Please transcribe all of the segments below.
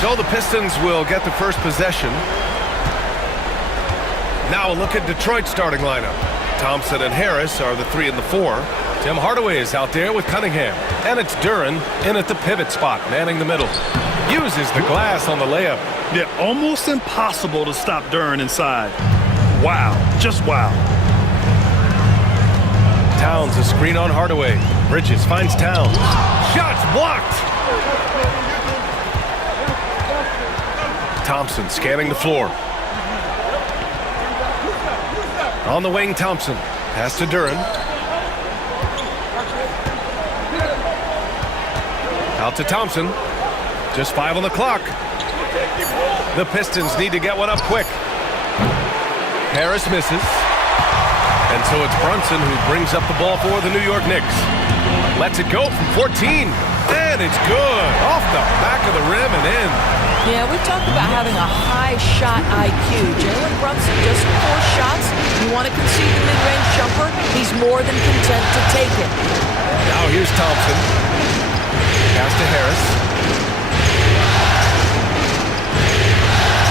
So the Pistons will get the first possession. Now a look at Detroit's starting lineup. Thompson and Harris are the 3 and the 4. Tim Hardaway is out there with Cunningham. And it's Duren in at the pivot spot, manning the middle. Uses the glass on the layup. Yeah, almost impossible to stop Duren inside. Wow, just wow. Towns a screen on Hardaway. Bridges finds Towns. Shots blocked. Thompson scanning the floor. On the wing, Thompson. Pass to Duren. Out to Thompson. Just 5 on the clock. The Pistons need to get one up quick. Harris misses. And so it's Brunson who brings up the ball for the New York Knicks. Lets it go from 14. And it's good. Off the back of the rim and in. Yeah, we talked about having a high shot IQ. Jalen Brunson just 4 shots. You want to concede the mid-range jumper, he's more than content to take it. Now here's Thompson. Pass to Harris.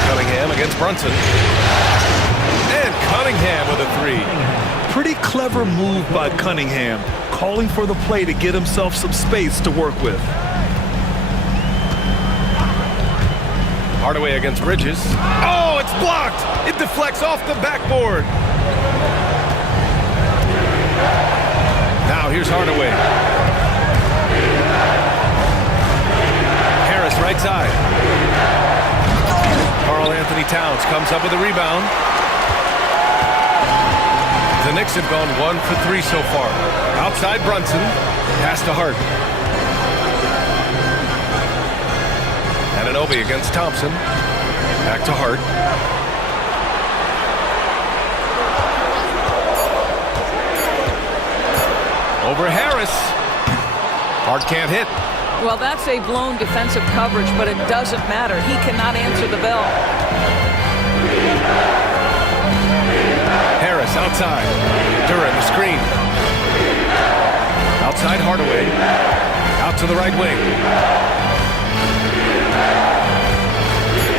Cunningham against Brunson. And Cunningham with a 3. Pretty clever move by Cunningham, calling for the play to get himself some space to work with. Hardaway against Bridges. Oh, it's blocked! It deflects off the backboard. Now here's Hardaway. Harris right side. Karl-Anthony Towns comes up with a rebound. The Knicks have gone 1 for 3 so far. Outside Brunson. Pass to Hart. Anunoby against Thompson. Back to Hart. Over Harris. Hart can't hit. Well, that's a blown defensive coverage, but it doesn't matter. He cannot answer the bell. Harris outside. Duren the screen. Outside Hardaway. Out to the right wing.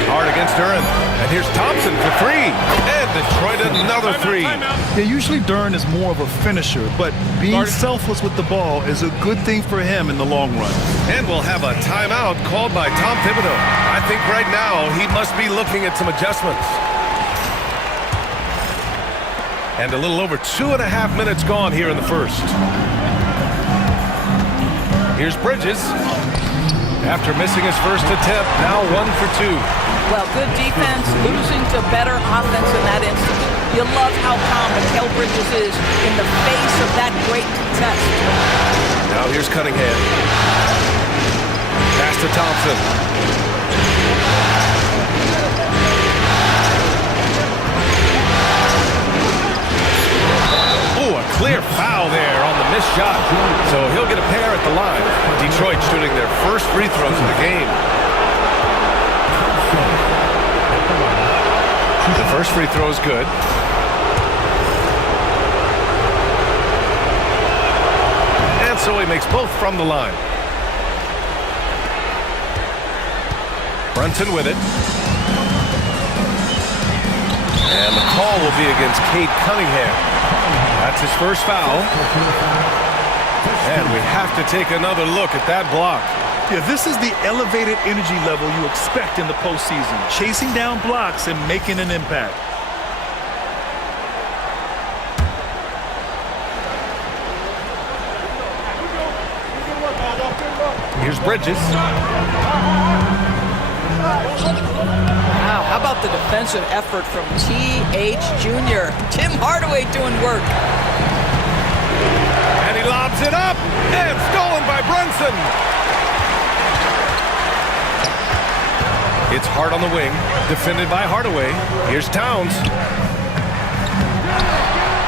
Hard against Duren. And here's Thompson for 3. And Detroit another 3. Yeah, usually Duren is more of a finisher, but being selfless with the ball is a good thing for him in the long run. And we'll have a timeout called by Tom Thibodeau. I think right now he must be looking at some adjustments. And a little over 2.5 minutes gone here in the first. Here's Bridges. After missing his first attempt, now 1 for 2. Well, good defense, losing to better offense in that instance. You love how calm Mikal Bridges is in the face of that great contest. Now here's Cunningham. Pass to Thompson. Oh, a clear foul there on the missed shot. So he'll get a pair at the line. Detroit shooting their first free throws of the game. The first free throw is good. And so he makes both from the line. Brunson with it. And the call will be against Cade Cunningham. That's his first foul. And we have to take another look at that block. Yeah, this is the elevated energy level you expect in the postseason. Chasing down blocks and making an impact. Here's Bridges. Wow, how about the defensive effort from T.H. Jr. Tim Hardaway doing work. And he lobs it up. And stolen by Brunson. It's Hart on the wing, defended by Hardaway. Here's Towns.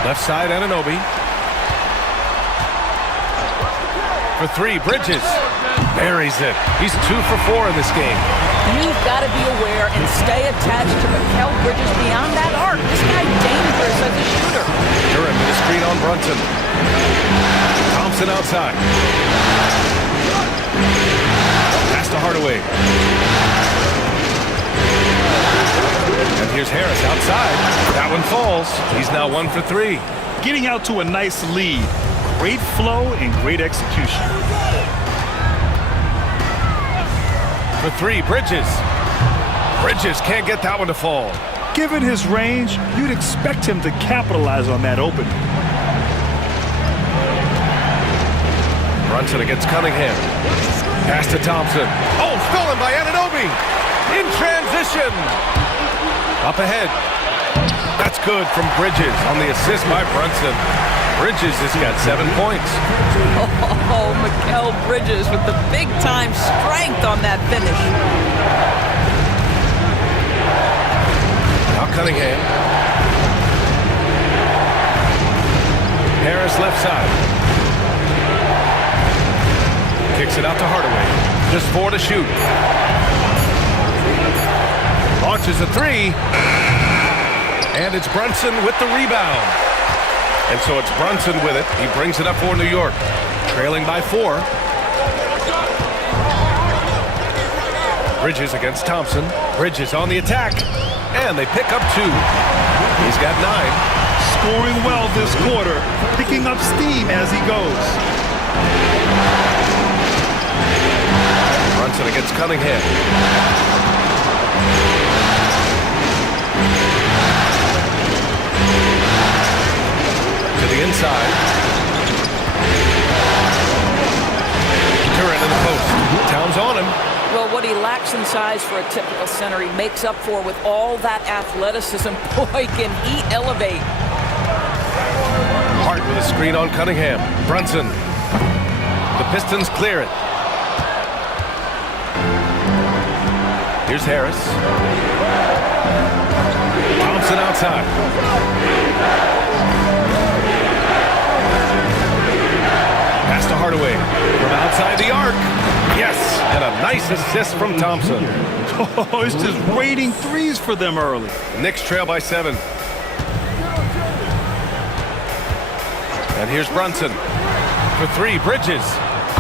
Left side, Anunoby. For 3, Bridges. Buries it. He's 2 for 4 in this game. You've got to be aware and stay attached to Mikal Bridges beyond that arc. This guy dangerous as a shooter. Duren with a screen on Brunson. Thompson outside. Pass to Hardaway. here's Harris outside. That one falls. He's now 1 for 3. Getting out to a nice lead. Great flow and great execution. For 3, Bridges. Bridges can't get that one to fall. Given his range, you'd expect him to capitalize on that opening. Brunson against Cunningham. Pass to Thompson. Oh, stolen by Anunoby. In transition. Up ahead. That's good from Bridges on the assist by Brunson. Bridges has got 7 points. Oh, Mikal Bridges with the big-time strength on that finish. Now Cunningham. Harris left side. Kicks it out to Hardaway. Just 4 to shoot. Launches a 3. And it's Brunson with the rebound. And so it's Brunson with it. He brings it up for New York. Trailing by 4. Bridges against Thompson. Bridges on the attack. And they pick up 2. He's got 9. Scoring well this quarter. Picking up steam as he goes. Brunson against Cunningham. To the inside. Durant in the post. Towns on him. Well, what he lacks in size for a typical center, he makes up for with all that athleticism. Boy, can he elevate. Hart with a screen on Cunningham. Brunson. The Pistons clear it. Here's Harris. Thompson outside. Pass to Hardaway. From outside the arc. Yes, and a nice assist from Thompson. Oh, it's just raining threes for them early. Knicks trail by 7. And here's Brunson. For 3, Bridges.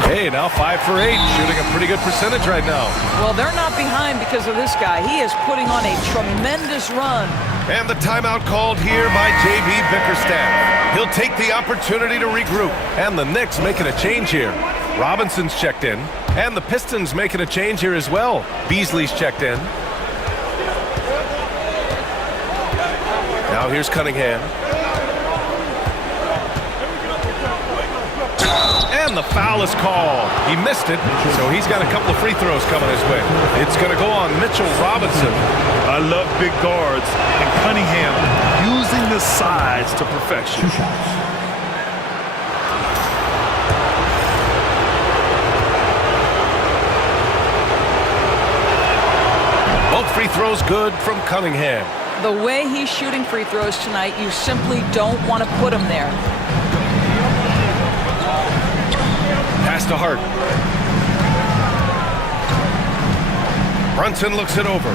Hey, now 5 for 8. Shooting a pretty good percentage right now. Well, they're not behind because of this guy. He is putting on a tremendous run. And the timeout called here by J.B. Bickerstaff. He'll take the opportunity to regroup. And the Knicks making a change here. Robinson's checked in. And the Pistons making a change here as well. Beasley's checked in. Now here's Cunningham. And the foul is called. He missed it, so he's got a couple of free throws coming his way. It's going to go on Mitchell Robinson. I love big guards, and Cunningham using the size to perfection. Both free throws good from Cunningham. The way he's shooting free throws tonight, you simply don't want to put him there. Pass to Hart. Brunson looks it over.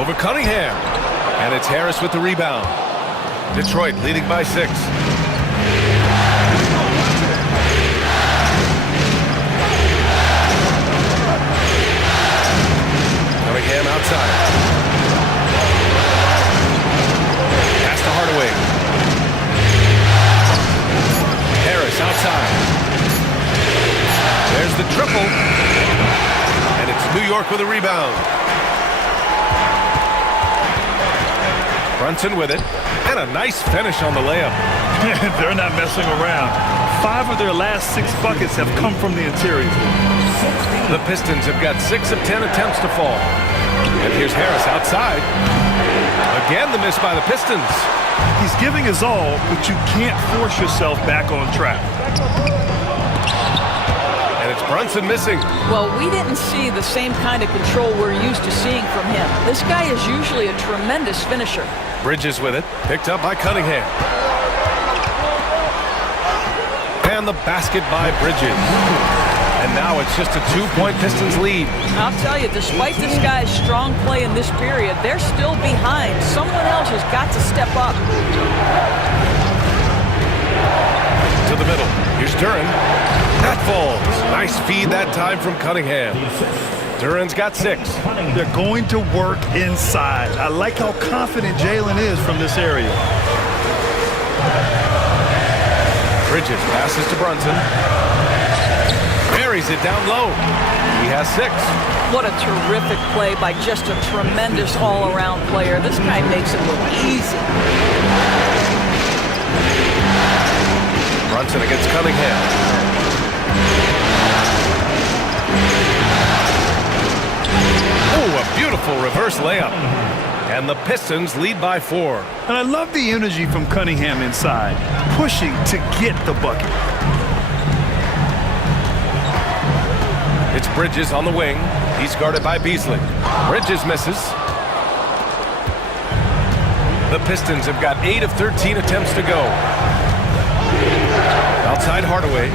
Over Cunningham. And it's Harris with the rebound. Detroit leading by 6. Cunningham outside. Pass to Hardaway. Harris outside. There's the triple. And it's New York with a rebound. Brunson with it. And a nice finish on the layup. They're not messing around. 5 of their last 6 buckets have come from the interior. The Pistons have got 6 of 10 attempts to fall. And here's Harris outside. Again, the miss by the Pistons. He's giving his all, but you can't force yourself back on track. And it's Brunson missing. Well, we didn't see the same kind of control we're used to seeing from him. This guy is usually a tremendous finisher. Bridges with it. Picked up by Cunningham. And the basket by Bridges. And now it's just a 2-point Pistons lead. I'll tell you, despite this guy's strong play in this period, they're still behind. Someone else has got to step up. To the middle. Here's Duran. That falls. Nice feed that time from Cunningham. Duran's got 6. They're going to work inside. I like how confident Jalen is from this area. Bridges passes to Brunson. Buries it down low. He has 6. What a terrific play by just a tremendous all-around player. This guy makes it look easy. Brunson against Cunningham. Oh, a beautiful reverse layup. And the Pistons lead by 4. And I love the energy from Cunningham inside, pushing to get the bucket. It's Bridges on the wing. He's guarded by Beasley. Bridges misses. The Pistons have got 8 of 13 attempts to go. Outside Hardaway.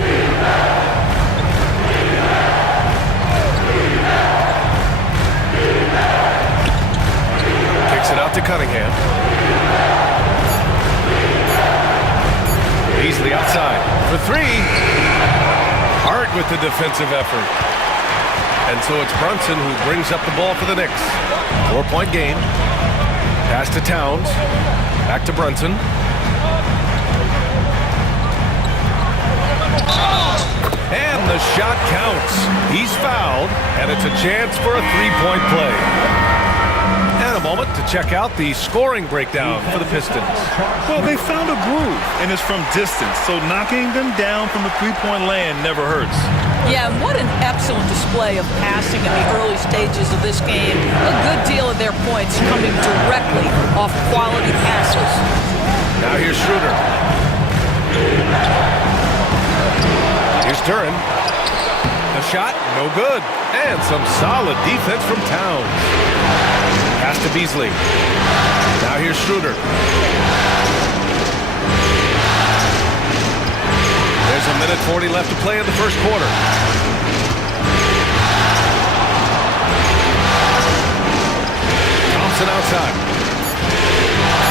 Kicks it out to Cunningham. Beasley outside for 3. Hart with the defensive effort. And so it's Brunson who brings up the ball for the Knicks. 4-point game. Pass to Towns. Back to Brunson. And the shot counts. He's fouled, and it's a chance for a 3-point play. And a moment to check out the scoring breakdown for the Pistons. Well, they found a groove, and it's from distance, so knocking them down from the three-point land never hurts. Yeah, and what an excellent display of passing in the early stages of this game. A good deal of their points coming directly off quality passes. Now here's Schroeder. Here's Duran. The shot, no good. And some solid defense from Towns. Pass to Beasley. Now here's Schroeder. There's a minute 40 left to play in the first quarter. Thompson outside.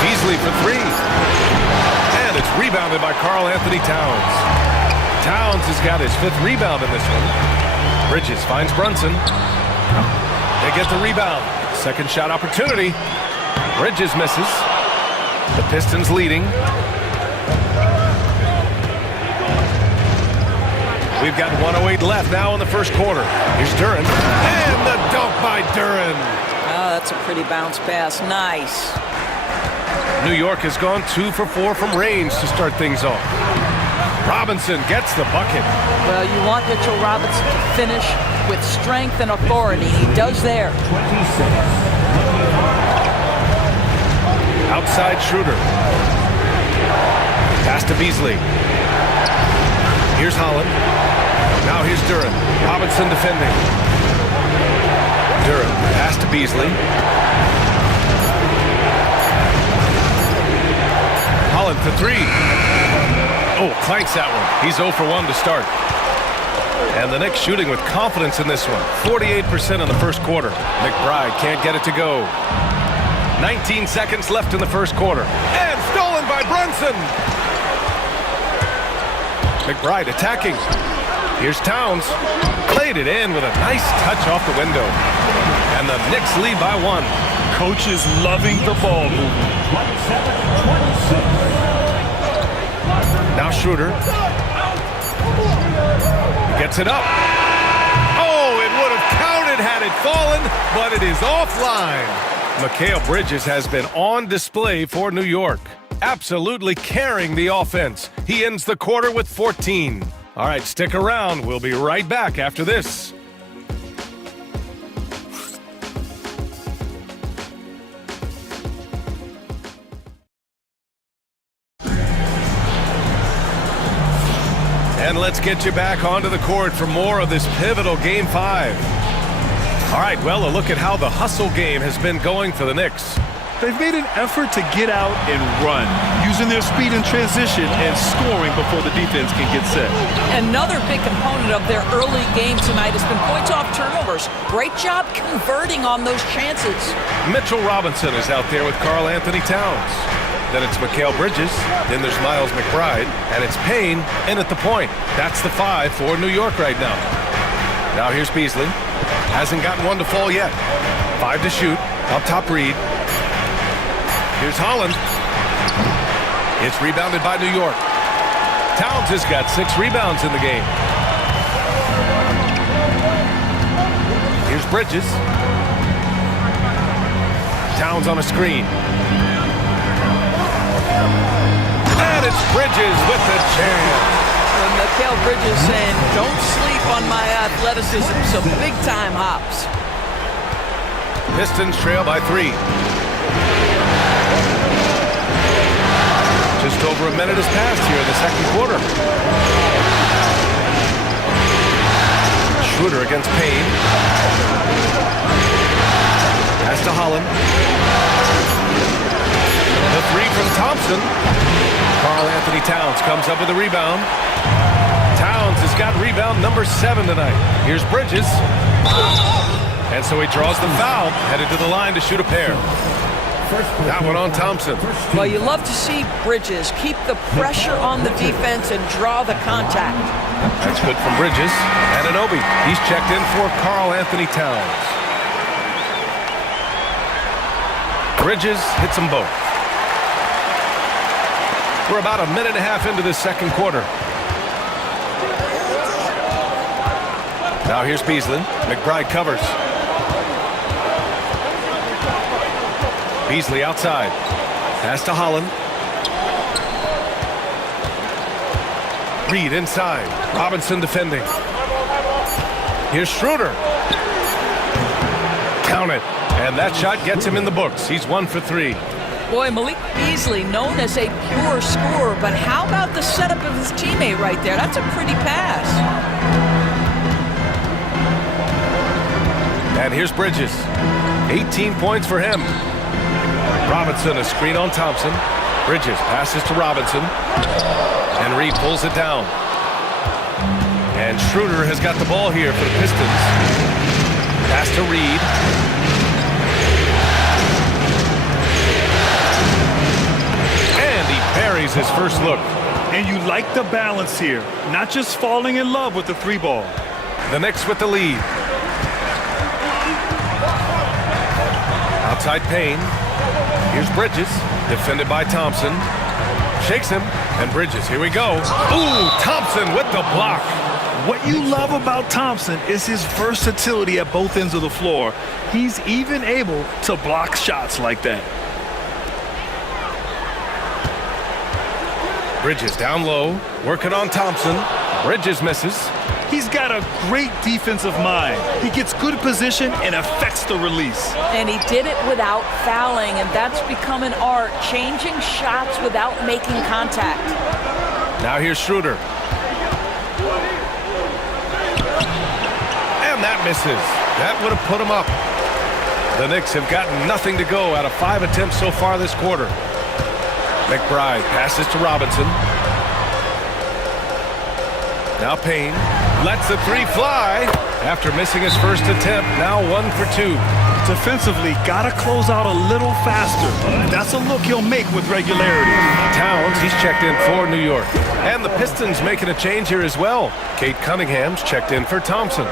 Beasley for 3. And it's rebounded by Karl Anthony Towns. Towns has got his 5th rebound in this one. Bridges finds Brunson. They get the rebound. Second shot opportunity. Bridges misses. The Pistons leading. We've got 1:08 left now in the first quarter. Here's Duran. And the dunk by Duran. Oh, that's a pretty bounce pass. Nice. New York has gone 2 for 4 from range to start things off. Robinson gets the bucket. Well, you want Mitchell Robinson to finish with strength and authority. He does there. Outside Schroeder. Pass to Beasley. Here's Holland. Now here's Duran. Robinson defending. Duran. Pass to Beasley. Holland for 3. Oh, clanks that one. He's 0 for 1 to start. And the Knicks shooting with confidence in this one. 48% in the first quarter. McBride can't get it to go. 19 seconds left in the first quarter. And stolen by Brunson. McBride attacking. Here's Towns. Played it in with a nice touch off the window. And the Knicks lead by 1. Coach is loving the ball movement. Now Schroeder. Gets it up. Oh, it would have counted had it fallen, but it is offline. Mikal Bridges has been on display for New York. Absolutely carrying the offense. He ends the quarter with 14. All right, stick around. We'll be right back after this. And let's get you back onto the court for more of this pivotal Game 5. All right, well, a look at how the hustle game has been going for the Knicks. They've made an effort to get out and run, using their speed in transition and scoring before the defense can get set. Another big component of their early game tonight has been points off turnovers. Great job converting on those chances. Mitchell Robinson is out there with Karl Anthony Towns. Then it's Mikal Bridges. Then there's Miles McBride. And it's Payne in at the point. That's the 5 for New York right now. Now here's Beasley. Hasn't gotten one to fall yet. 5 to shoot. Up top, Reed. Here's Holland. It's rebounded by New York. Towns has got 6 rebounds in the game. Here's Bridges. Towns on a screen. And it's Bridges with the jam. And Mikal Bridges saying, don't sleep on my athleticism, some big-time hops. Pistons trail by 3. Just over a minute has passed here in the second quarter. Schroeder against Payne. Pass to Holland. The 3 from Thompson. Karl Anthony Towns comes up with a rebound. Towns has got rebound number 7 tonight. Here's Bridges. And so he draws the foul, headed to the line to shoot a pair. That one on Thompson. Well, you love to see Bridges keep the pressure on the defense and draw the contact. That's good from Bridges. Anunoby, he's checked in for Karl Anthony Towns. Bridges hits them both. We're about a minute and a half into this second quarter. Now here's Beasley. McBride covers. Beasley outside. Pass to Holland. Reed inside. Robinson defending. Here's Schroeder. Count it. And that shot gets him in the books. He's 1 for 3. Boy, Malik Beasley, known as a pure scorer, but how about the setup of his teammate right there? That's a pretty pass. And here's Bridges. 18 points for him. Robinson, a screen on Thompson. Bridges passes to Robinson. And Reed pulls it down. And Schroeder has got the ball here for the Pistons. Pass to Reed. And he buries his first look. And you like the balance here. Not just falling in love with the 3 ball. The Knicks with the lead. Outside Payne. Here's Bridges, defended by Thompson. Shakes him, and Bridges, here we go. Ooh, Thompson with the block. What you love about Thompson is his versatility at both ends of the floor. He's even able to block shots like that. Bridges down low, working on Thompson. Bridges misses. He's got a great defensive mind. He gets good position and affects the release. And he did it without fouling, and that's become an art, changing shots without making contact. Now here's Schroeder. And that misses. That would have put him up. The Knicks have gotten nothing to go out of 5 attempts so far this quarter. McBride passes to Robinson. Now Payne lets the 3 fly after missing his first attempt. Now 1 for 2. Defensively, gotta close out a little faster. That's a look he'll make with regularity. Towns, he's checked in for New York. And the Pistons making a change here as well. Kate Cunningham's checked in for Thompson.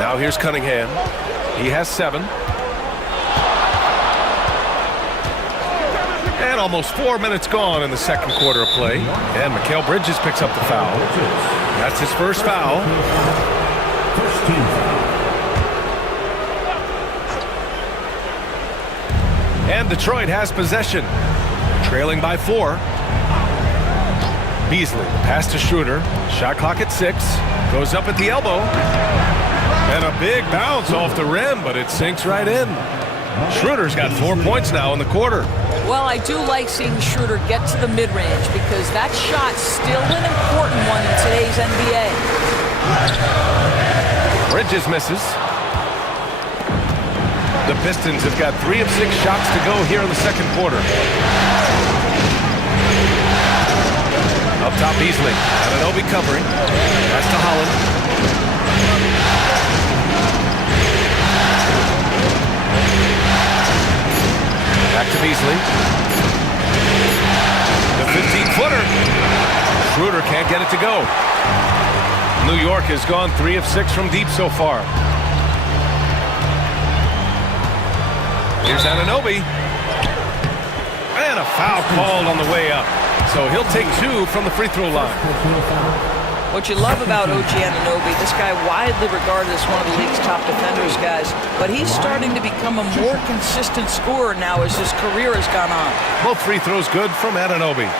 Now here's Cunningham. He has 7. And almost 4 minutes gone in the second quarter of play. And Mikal Bridges picks up the foul. That's his first foul. And Detroit has possession. Trailing by 4. Beasley, pass to Schroeder. Shot clock at 6. Goes up at the elbow. And a big bounce off the rim, but it sinks right in. Schroeder's got 4 points now in the quarter. Well, I do like seeing Schroeder get to the mid-range because that shot's still an important one in today's NBA. Bridges misses. The Pistons have got 3 of 6 shots to go here in the second quarter. Up top, Beasley. Anunoby covering. That's to Holland. Back to Beasley. The 15-footer. Schroeder can't get it to go. New York has gone 3 of 6 from deep so far. Here's Anunoby. And a foul called on the way up. So he'll take 2 from the free throw line. What you love about OG Anunoby, this guy widely regarded as one of the league's top defenders, guys, but he's starting to become a more consistent scorer now as his career has gone on. Both free throws good from Anunoby.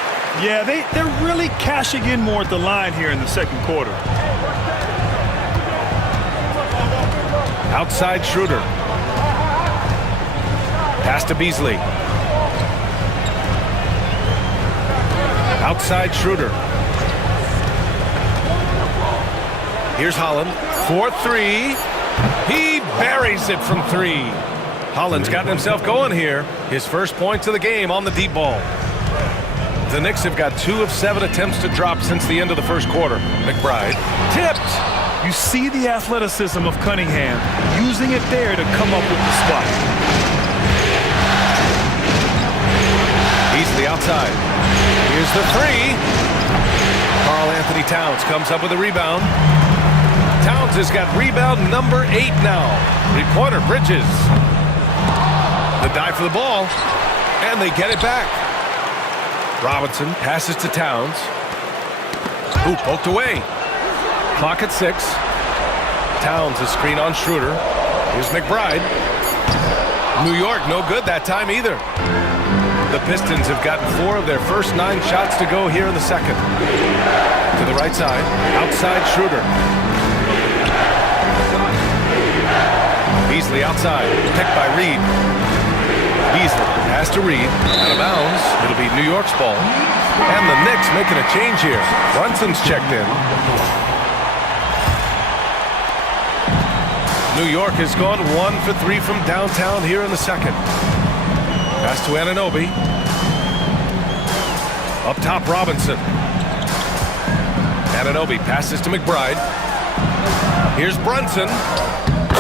Yeah, they're really cashing in more at the line here in the second quarter. Outside Schroeder. Pass to Beasley. Outside Schroeder. Here's Holland. 4-3. He buries it from 3. Holland's gotten himself going here. His first points of the game on the deep ball. The Knicks have got 2 of 7 attempts to drop since the end of the first quarter. McBride. Tipped. You see the athleticism of Cunningham, using it there to come up with the spot. Beasley outside. Here's the 3. Karl Anthony Towns comes up with a rebound. Towns has got rebound number 8 now. 3-pointer, Bridges. The dive for the ball, and they get it back. Robinson passes to Towns. Ooh, poked away. Clock at 6. Towns a screen on Schroeder. Here's McBride. New York no good that time either. The Pistons have gotten 4 of their first 9 shots to go here in the second. To the right side. Outside Schroeder. Beasley outside. Picked by Reed. Beasley has to Reed. Out of bounds. It'll be New York's ball. And the Knicks making a change here. Brunson's checked in. New York has gone 1 for 3 from downtown here in the second. Pass to Anunoby. Up top, Robinson. Anunoby passes to McBride. Here's Brunson.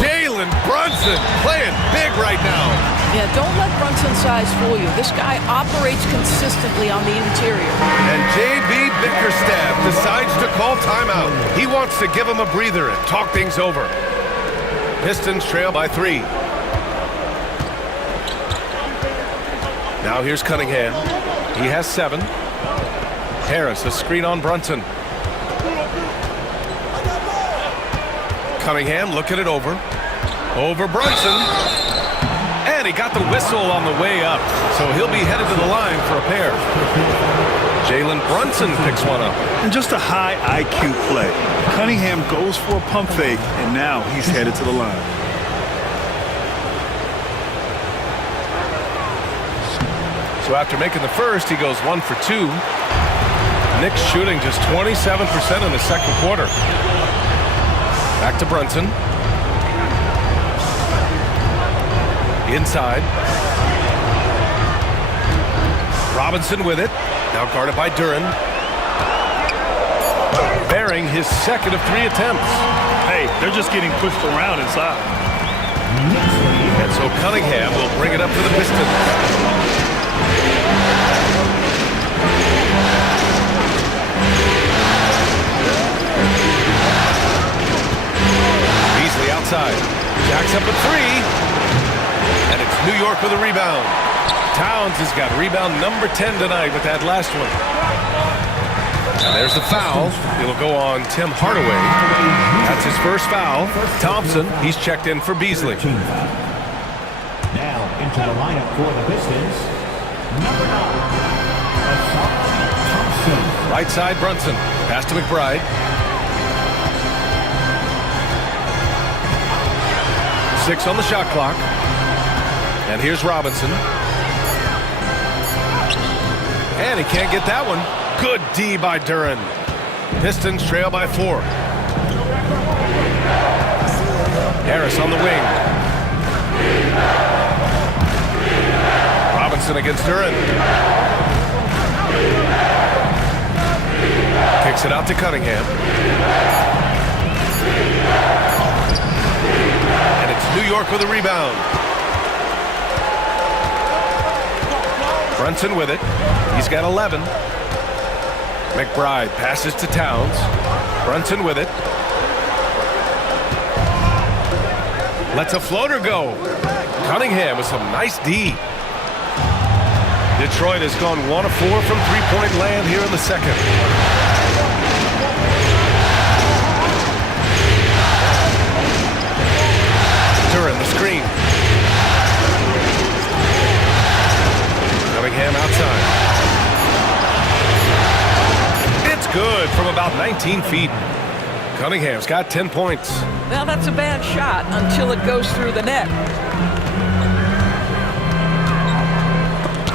Jalen Brunson playing big right now. Yeah, don't let Brunson's size fool you. This guy operates consistently on the interior. And J.B. Bickerstaff decides to call timeout. He wants to give him a breather and talk things over. Pistons trail by 3. Now here's Cunningham. He has 7. Harris, a screen on Brunson. Cunningham looking it over. Over Brunson. And he got the whistle on the way up. So he'll be headed to the line for a pair. Jalen Brunson picks one up. And just a high IQ play. Cunningham goes for a pump fake, and now he's headed to the line. So after making the first, he goes 1 for 2. Knicks shooting just 27% in the second quarter. Back to Brunson. Inside. Robinson with it. Now guarded by Duren. Bearing his second of 3 attempts. Hey, they're just getting pushed around inside. And so Cunningham will bring it up to the Pistons. Beasley outside. Jacks up a 3. And it's New York with a rebound. Towns has got rebound number 10 tonight with that last one. And there's the foul. It'll go on Tim Hardaway. That's his first foul. Thompson, he's checked in for Beasley. Now into the lineup for the Pistons, number 9, Thompson. Right side, Brunson. Pass to McBride. Six on the shot clock. And here's Robinson. And he can't get that one. Good D by Duren. Pistons trail by 4. Harris on the wing. Robinson against Duren. Kicks it out to Cunningham. And it's New York with a rebound. Brunson with it. He's got 11. McBride passes to Towns. Brunson with it. Lets a floater go. Cunningham with some nice D. Detroit has gone 1 of 4 from three-point land here in the second. Duran, the screen. Cunningham outside. It's good from about 19 feet. Cunningham's got 10 points. Well, that's a bad shot until it goes through the net.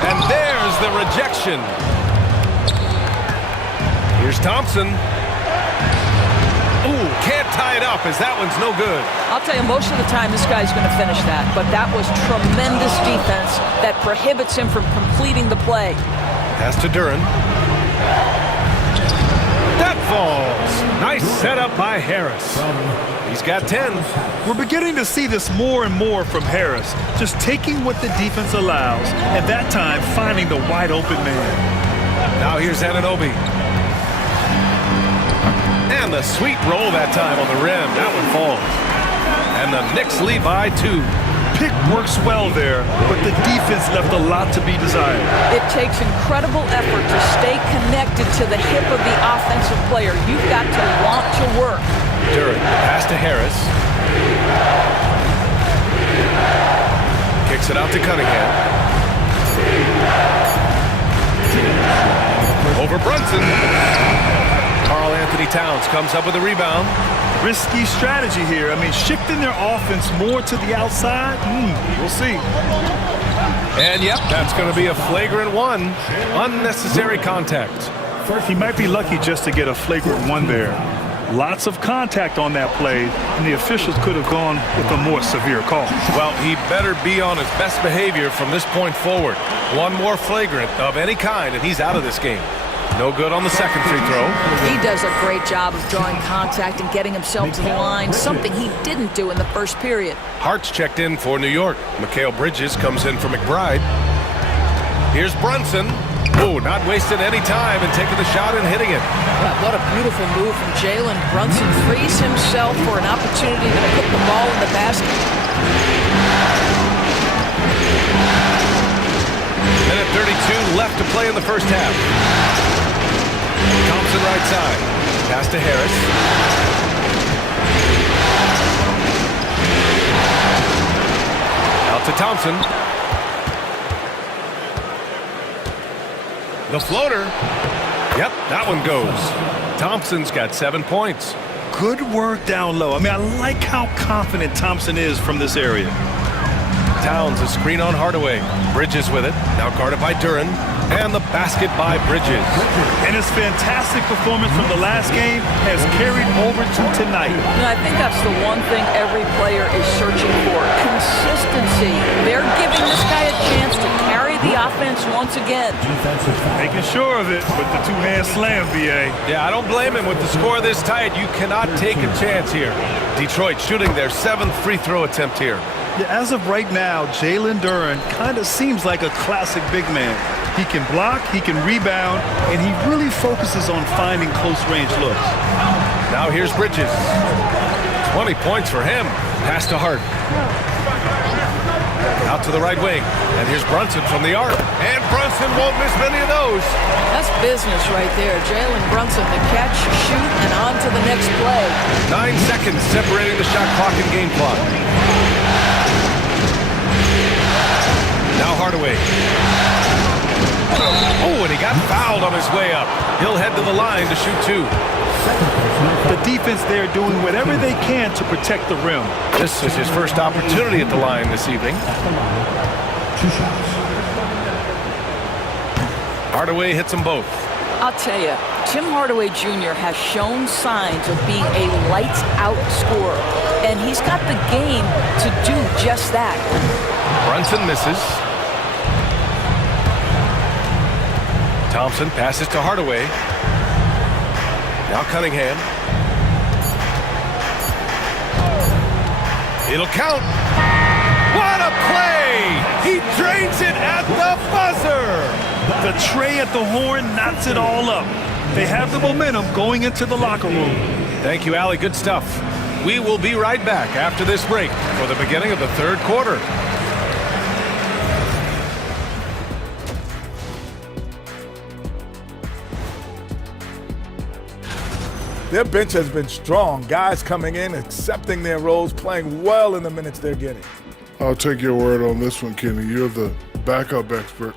And there's the rejection. Here's Thompson. Ooh, can't tie it up as that one's no good. I'll tell you, most of the time this guy's going to finish that, but that was tremendous defense that prohibits him from completing the play. Pass to Duran. That falls. Nice setup by Harris. He's got 10. We're beginning to see this more and more from Harris, just taking what the defense allows, and that time finding the wide open man. Now here's Anunoby. And the sweet roll that time on the rim. That one falls. And the Knicks lead by 2. Pick works well there, but the defense left a lot to be desired. It takes incredible effort to stay connected to the hip of the offensive player. You've got to want to work. Duran, pass to Harris. Kicks it out to Cunningham. Over Brunson. Karl Anthony Towns comes up with a rebound. Risky strategy here. I mean, shifting their offense more to the outside, we'll see. And yep, that's going to be a flagrant 1. Unnecessary contact. He might be lucky just to get a flagrant 1 there. Lots of contact on that play, and the officials could have gone with a more severe call. Well, he better be on his best behavior from this point forward. One more flagrant of any kind, and he's out of this game. No good on the second free throw. He does a great job of drawing contact and getting himself to the line, something he didn't do in the first period. Hart's checked in for New York. Mikal Bridges comes in for McBride. Here's Brunson. Oh, not wasting any time and taking the shot and hitting it. Well, what a beautiful move from Jalen Brunson. Frees himself for an opportunity to put the ball in the basket. Minute 32 left to play in the first half. Thompson right side. Pass to Harris. Out to Thompson. The floater. Yep, that one goes. Thompson's got 7 points. Good work down low. I mean, I like how confident Thompson is from this area. Towns a screen on Hardaway. Bridges with it. Now guarded by Duran. And the basket by Bridges. And his fantastic performance from the last game has carried over to tonight. And I think that's the one thing every player is searching for. Consistency. They're giving this guy a chance to carry the offense once again. Making sure of it with the two-hand slam, BA. Yeah, I don't blame him. With the score this tight, you cannot take a chance here. Detroit shooting their 7th free throw attempt here. Yeah, as of right now, Jalen Duran kind of seems like a classic big man. He can block, he can rebound, and he really focuses on finding close-range looks. Now here's Bridges. 20 points for him. Pass to Hart. Out to the right wing. And here's Brunson from the arc. And Brunson won't miss many of those. That's business right there. Jalen Brunson, the catch, shoot, and on to the next play. 9 seconds separating the shot clock and game clock. Now Hardaway. Oh, and he got fouled on his way up. He'll head to the line to shoot 2. The defense there doing whatever they can to protect the rim. This is his first opportunity at the line this evening. 2 shots. Hardaway hits them both. I'll tell you, Tim Hardaway Jr. has shown signs of being a lights-out scorer, and he's got the game to do just that. Brunson misses. Thompson passes to Hardaway. Now Cunningham. It'll count. What a play! He drains it at the buzzer! The tray at the horn knocks it all up. They have the momentum going into the locker room. Thank you, Allie. Good stuff. We will be right back after this break for the beginning of the third quarter. Their bench has been strong. Guys coming in, accepting their roles, playing well in the minutes they're getting. I'll take your word on this one, Kenny. You're the backup expert.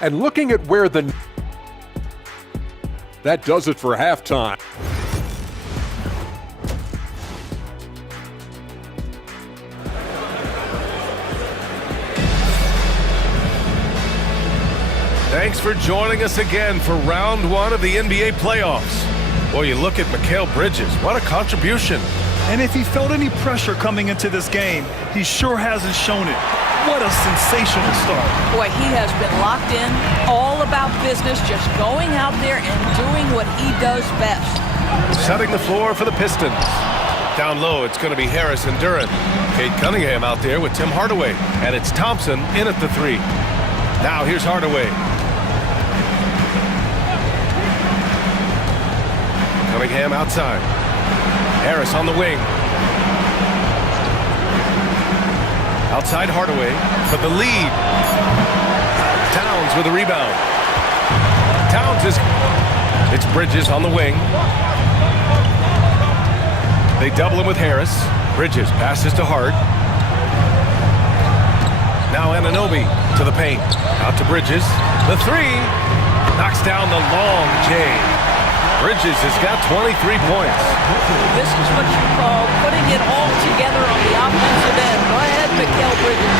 And looking at where that does it for halftime. Thanks for joining us again for round one of the NBA playoffs. Boy, you look at Mikal Bridges. What a contribution. And if he felt any pressure coming into this game, he sure hasn't shown it. What a sensational start. Boy, he has been locked in, all about business, just going out there and doing what he does best. Setting the floor for the Pistons. Down low, it's going to be Harris and Duren. Cade Cunningham out there with Tim Hardaway. And it's Thompson in at the three. Now here's Hardaway. Cunningham outside. Harris on the wing. Outside Hardaway for the lead. Towns with a rebound. Towns is... It's Bridges on the wing. They double him with Harris. Bridges passes to Hart. Now Anunoby to the paint. Out to Bridges. The three. Knocks down the long J. Bridges has got 23 points. This is what you call putting it all together on the offensive end. Go ahead, Mikal Bridges.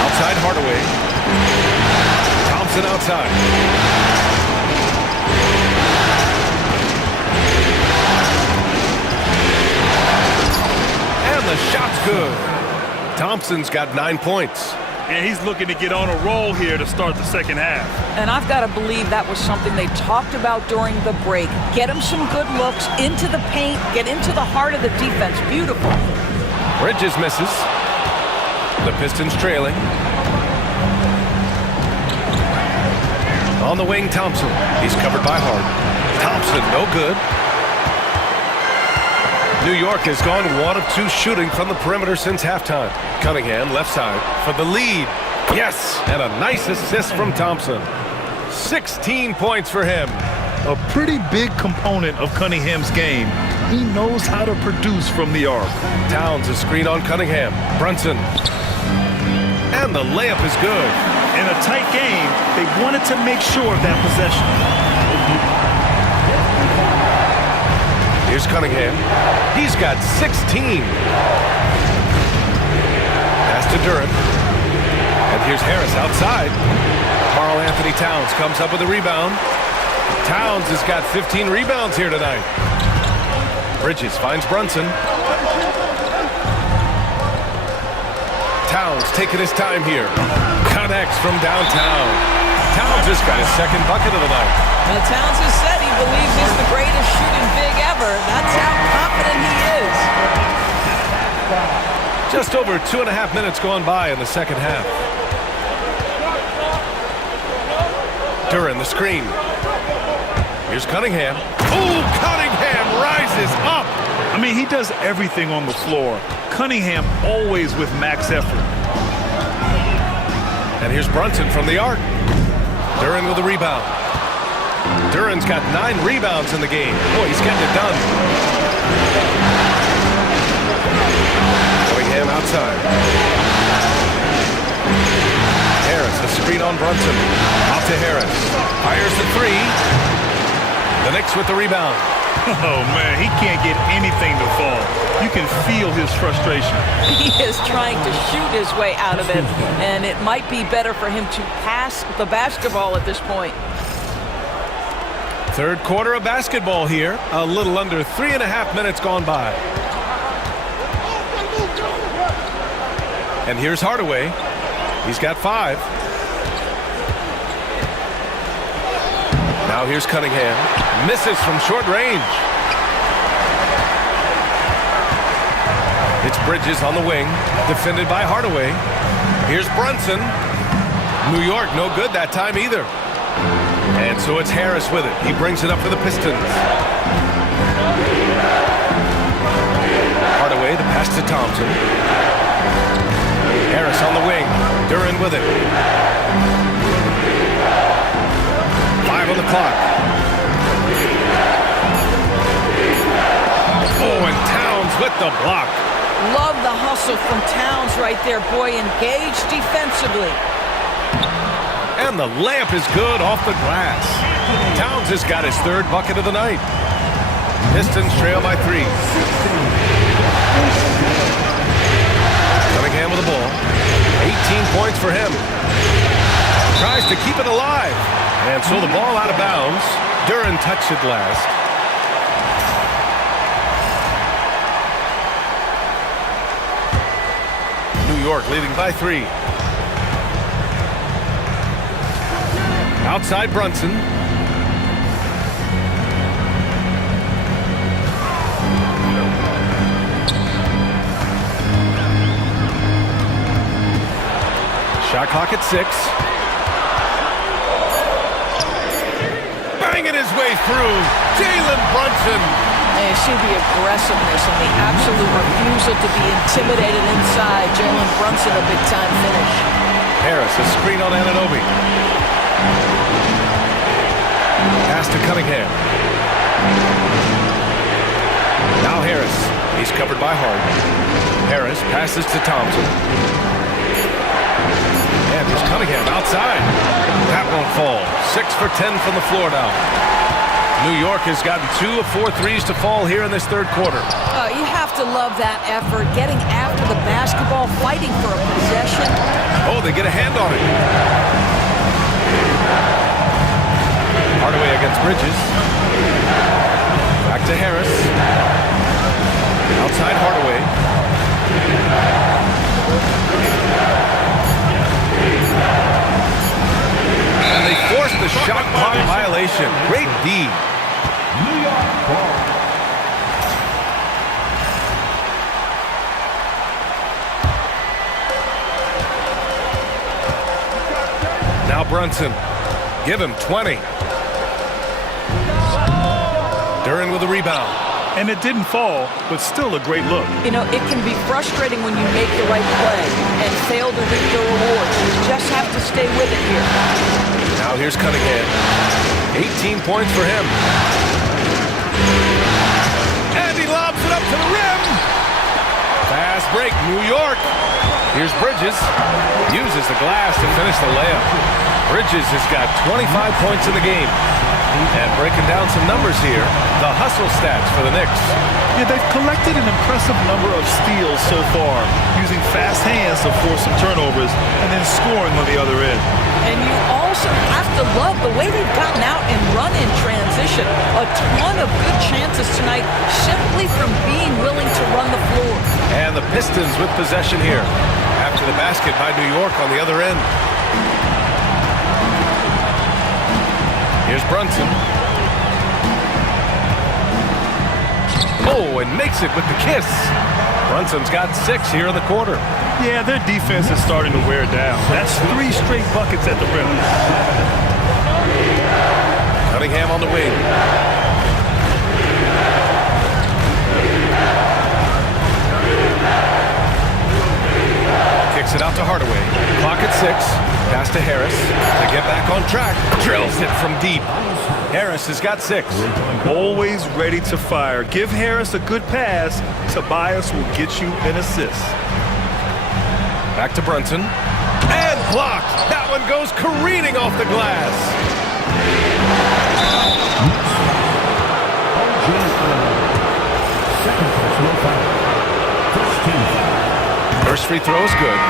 Outside Hardaway. Thompson outside. And the shot's good. Thompson's got 9 points. And he's looking to get on a roll here to start the second half. And I've got to believe that was something they talked about during the break. Get him some good looks into the paint, get into the heart of the defense. Beautiful. Bridges misses. The Pistons trailing. On the wing, Thompson. He's covered by Hart. Thompson, no good. New York has gone 1 of 2 shooting from the perimeter since halftime. Cunningham, left side, for the lead. Yes, and a nice assist from Thompson. 16 points for him. A pretty big component of Cunningham's game. He knows how to produce from the arc. Towns a screen on Cunningham. Brunson. And the layup is good. In a tight game, they wanted to make sure of that possession. Here's Cunningham. He's got 16. Pass to Duren. And here's Harris outside. Karl Anthony Towns comes up with a rebound. Towns has got 15 rebounds here tonight. Bridges finds Brunson. Towns taking his time here. Connects from downtown. Towns just got his second bucket of the night. Now, Towns has said he believes he's the greatest shooting big ever. That's how confident he is. Just over 2.5 minutes gone by in the second half. Duren the screen. Here's Cunningham. Oh, Cunningham rises up. I mean, he does everything on the floor. Cunningham always with max effort. And here's Brunson from the arc. Duren with a rebound. Duren's got 9 rebounds in the game. Boy, he's getting it done. Cunningham outside. Harris, the screen on Brunson. Out to Harris. Fires the three. The Knicks with the rebound. Oh, man, he can't get anything to fall. You can feel his frustration. He is trying to shoot his way out of it, and it might be better for him to pass the basketball at this point. Third quarter of basketball here. A little under 3.5 minutes gone by. And here's Hardaway. He's got 5. Now here's Cunningham. Misses from short range. It's Bridges on the wing, defended by Hardaway. Here's Brunson. New York, no good that time either. And so it's Harris with it. He brings it up for the Pistons. Hardaway, the pass to Thompson. Harris on the wing. Duren with it. 5 on the clock. Oh, and Towns with the block. Love the hustle from Towns right there. Boy, engaged defensively. And the layup is good off the glass. Towns has got his 3rd bucket of the night. Pistons trail by 3. Cunningham with the ball. 18 points for him. Tries to keep it alive. And so the ball out of bounds. Duren touched it last. New York leading by 3. Outside Brunson. Shot clock at 6. Banging his way through. Jalen Brunson. And you see the aggressiveness and the absolute refusal to be intimidated inside. Jalen Brunson, a big-time finish. Harris, a screen on Anunoby. Pass to Cunningham. Now Harris. He's covered by Hart. Harris passes to Thompson. And here's Cunningham outside. That won't fall. 6 for 10 from the floor now. New York has gotten 2 of 4 threes to fall here in this 3rd quarter. You have to love that effort, getting after the basketball, fighting for a possession. Oh, they get a hand on it. Hardaway against Bridges. Back to Harris. Outside Hardaway. And they force the shot clock violation. Great D. New York ball. Now Brunson. Give him 20. Duren with the rebound. And it didn't fall, but still a great look. You know, it can be frustrating when you make the right play and fail to reap the rewards. You just have to stay with it here. Now here's Cunningham. 18 points for him. And he lobs it up to the rim. Fast break, New York. Here's Bridges. Uses the glass to finish the layup. Bridges has got 25 points in the game. And breaking down some numbers here, the hustle stats for the Knicks. Yeah, they've collected an impressive number of steals so far, using fast hands to force some turnovers and then scoring on the other end. And you also have to love the way they've gotten out and run in transition. A ton of good chances tonight simply from being willing to run the floor. And the Pistons with possession here after the basket by New York on the other end. Here's Brunson. Oh, and makes it with the kiss. Brunson's got 6 here in the quarter. Yeah, their defense is starting to wear down. That's 3 straight buckets at the rim. Cunningham on the wing. Kicks it out to Hardaway. Clock at 6. Pass to Harris to get back on track. Drills it from deep. Harris has got 6. Always ready to fire. Give Harris a good pass. Tobias will get you an assist. Back to Brunson. And blocked. That one goes careening off the glass. Second personal foul. First team foul. First free throw is good.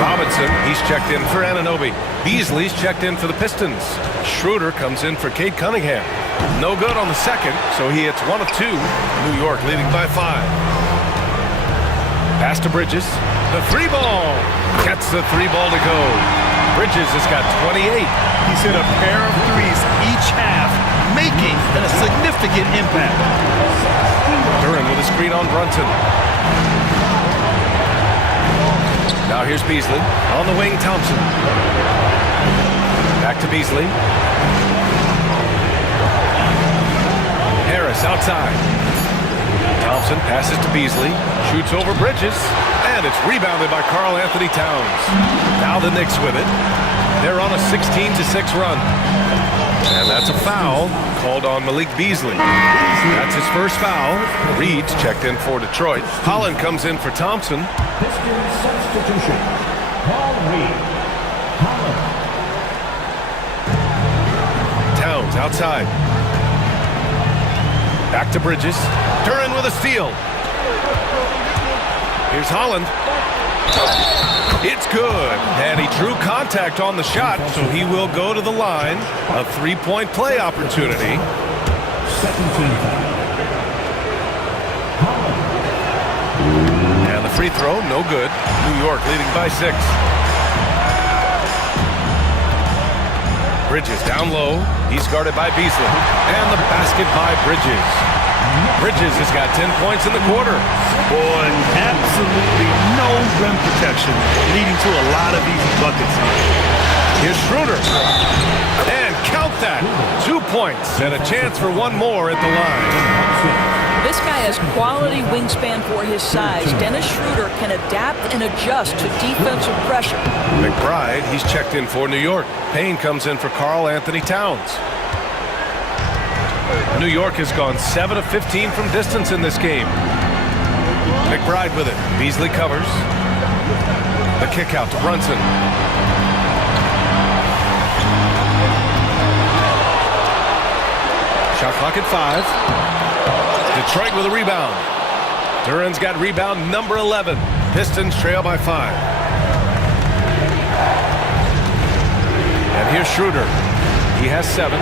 Robinson, he's checked in for Anunoby. Beasley's checked in for the Pistons. Schroeder comes in for Cade Cunningham. No good on the second, so he hits 1 of 2. New York leading by 5. Pass to Bridges. The 3 ball. Gets the 3 ball to go. Bridges has got 28. He's hit a pair of threes each half, making a significant impact. Duren with a screen on Brunson. Now here's Beasley. On the wing, Thompson. Back to Beasley. Harris outside. Thompson passes to Beasley. Shoots over Bridges. And it's rebounded by Karl Anthony Towns. Now the Knicks with it. They're on a 16-6 run. And that's a foul called on Malik Beasley. That's his first foul. Reed's checked in for Detroit. Holland comes in for Thompson. Pistons substitution. Paul Reed. Holland. Towns outside. Back to Bridges. Duren with a steal. Here's Holland. It's good. And he drew contact on the shot, so he will go to the line. A three-point play opportunity. 17 foul. And the free throw, no good. New York leading by 6. Bridges down low. He's guarded by Beasley. And the basket by Bridges. Bridges has got 10 points in the quarter. Boy, absolutely no rim protection, leading to a lot of easy buckets. Here's Schroeder. And count that. 2 points and a chance for one more at the line. This guy has quality wingspan for his size. Dennis Schroeder can adapt and adjust to defensive pressure. McBride, he's checked in for New York. Payne comes in for Karl Anthony Towns. New York has gone 7 of 15 from distance in this game. McBride with it. Beasley covers. The kick out to Brunson. Shot clock at 5. Detroit with a rebound. Duren's got rebound number 11. Pistons trail by 5. And here's Schroeder. He has 7.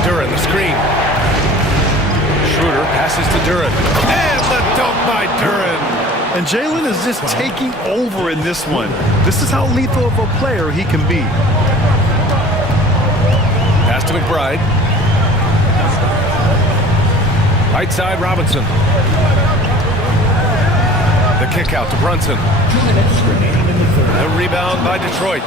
Duren, the screen. Schroeder passes to Duren. And the dunk by Duren. And Jalen is just taking over in this one. This is how lethal of a player he can be. Pass to McBride. Right side, Robinson. The kick out to Brunson. 2 minutes remaining in the third. The rebound by Detroit.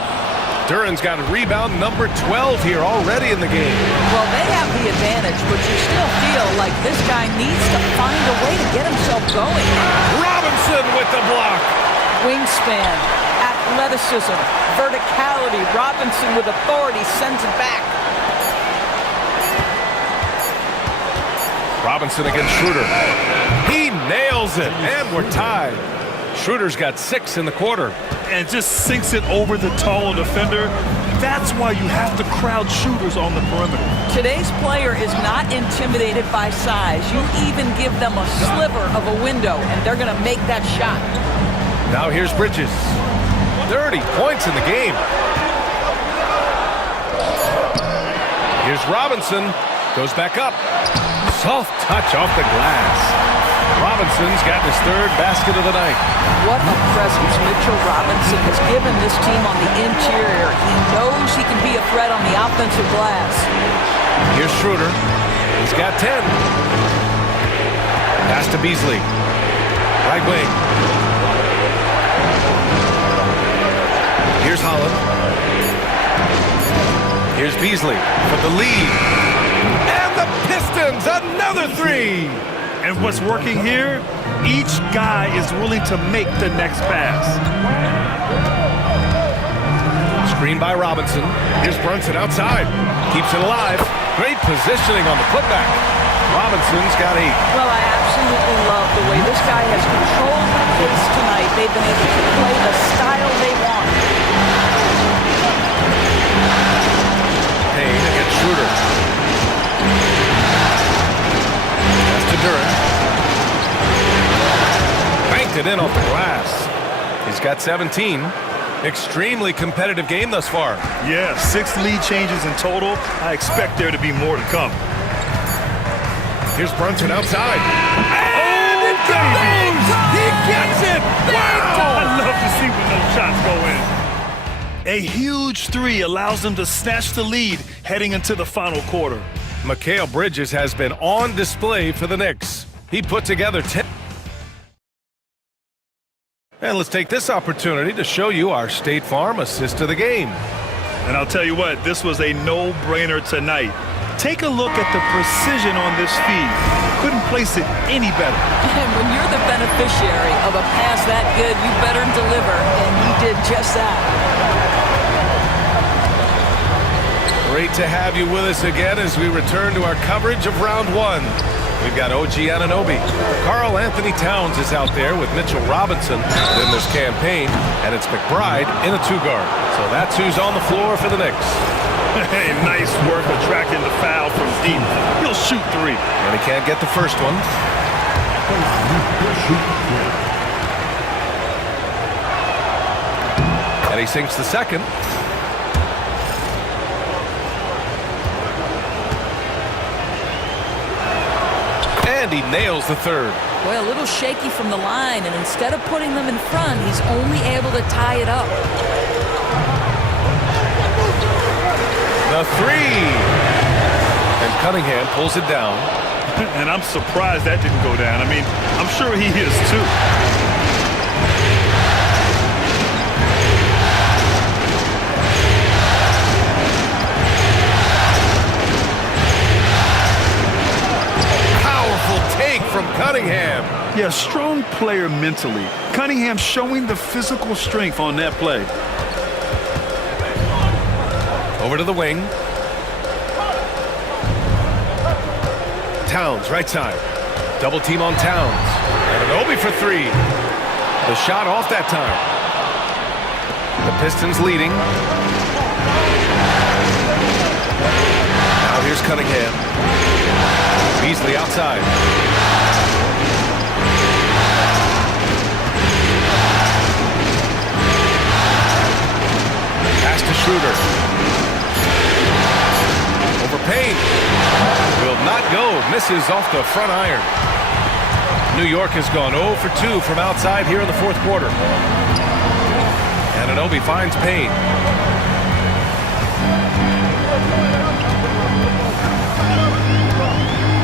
Duren's got a rebound number 12 here already in the game. Well, they have the advantage, but you still feel like this guy needs to find a way to get himself going. Robinson with the block. Wingspan, athleticism, verticality. Robinson with authority sends it back. Robinson against Schroeder. He nails it, and we're tied. Schroeder's got 6 in the quarter. And just sinks it over the tall defender. That's why you have to crowd shooters on the perimeter. Today's player is not intimidated by size. You even give them a sliver of a window, and they're going to make that shot. Now here's Bridges. 30 points in the game. Here's Robinson. Goes back up. Soft touch off the glass. Robinson's got his 3rd basket of the night. What a presence Mitchell Robinson has given this team on the interior. He knows he can be a threat on the offensive glass. Here's Schroeder. He's got 10. Pass to Beasley. Right wing. Here's Holland. Here's Beasley for the lead. And the Pistons, another 3. And what's working here, each guy is willing to make the next pass. Screen by Robinson. Here's Brunson outside. Keeps it alive. Great positioning on the putback. Robinson's got 8. Well, I absolutely love the way this guy has controlled the pace tonight. They've been able to play the style they want. Payne against Schroeder. Pass to Duren. Banked it in off the glass. He's got 17. Extremely competitive game thus far. Yeah, 6 lead changes in total. I expect there to be more to come. Here's Brunson outside. And it goes! He gets it! Wow! I love to see when those shots go in. A huge 3 allows them to snatch the lead heading into the final quarter. Mikal Bridges has been on display for the Knicks. He put together 10 And let's take this opportunity to show you our State Farm assist of the game. And I'll tell you what, this was a no-brainer tonight. Take a look at the precision on this feed. Couldn't place it any better. And when you're the beneficiary of a pass that good, you better deliver, and he did just that. Great to have you with us again as we return to our coverage of round one. We've got OG Anunoby. Karl Anthony Towns is out there with Mitchell Robinson. Then there's Campaign, and it's McBride in a two-guard. So that's who's on the floor for the Knicks. Hey, nice work attracting the foul from deep. He'll shoot three. And he can't get the first one. And he sinks the second. And he nails the third. Boy, a little shaky from the line, and instead of putting them in front, he's only able to tie it up. The three. And Cunningham pulls it down. And I'm surprised that didn't go down. I mean, I'm sure he is too. From Cunningham. Yeah, strong player mentally. Cunningham showing the physical strength on that play. Over to the wing. Towns, right side. Double team on Towns. And Anunoby for three. The shot off that time. The Pistons leading. Now here's Cunningham. Beasley outside. Pass to Schroeder. Over Payne. Will not go. Misses off the front iron. New York has gone 0 for 2 from outside here in the fourth quarter. And Anunoby finds Payne.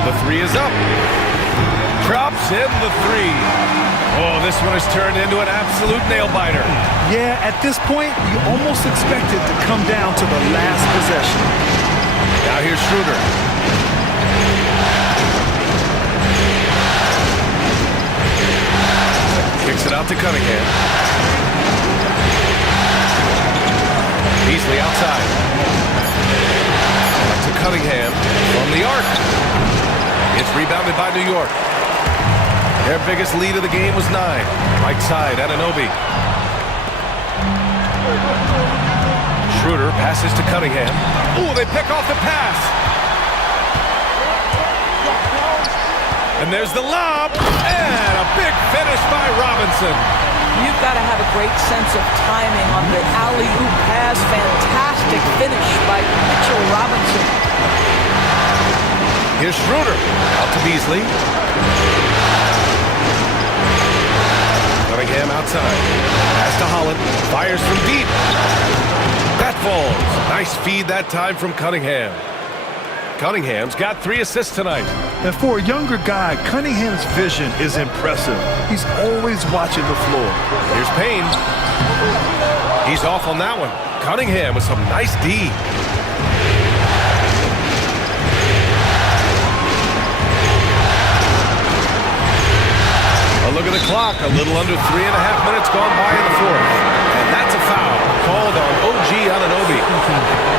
The three is up. Drops in the three. Oh, this one has turned into an absolute nail-biter. Yeah, at this point, you almost expect it to come down to the last possession. Now here's Schroeder. Kicks it out to Cunningham. Beasley outside. Up to Cunningham from the arc. It's rebounded by New York. Their biggest lead of the game was 9. Right side, Anunoby. Schroeder passes to Cunningham. Ooh, they pick off the pass. And there's the lob. And a big finish by Robinson. You've got to have a great sense of timing on the alley-oop pass. Fantastic finish by Mitchell Robinson. Here's Schroeder. Out to Beasley. Cunningham outside. Pass to Holland. Fires from deep. That falls. Nice feed that time from Cunningham. Cunningham's got 3 assists tonight. And for a younger guy, Cunningham's vision is impressive. He's always watching the floor. Here's Payne. He's off on that one. Cunningham with some nice D. A look at the clock. A little under 3.5 minutes gone by in the fourth. And that's a foul called on OG Anunoby.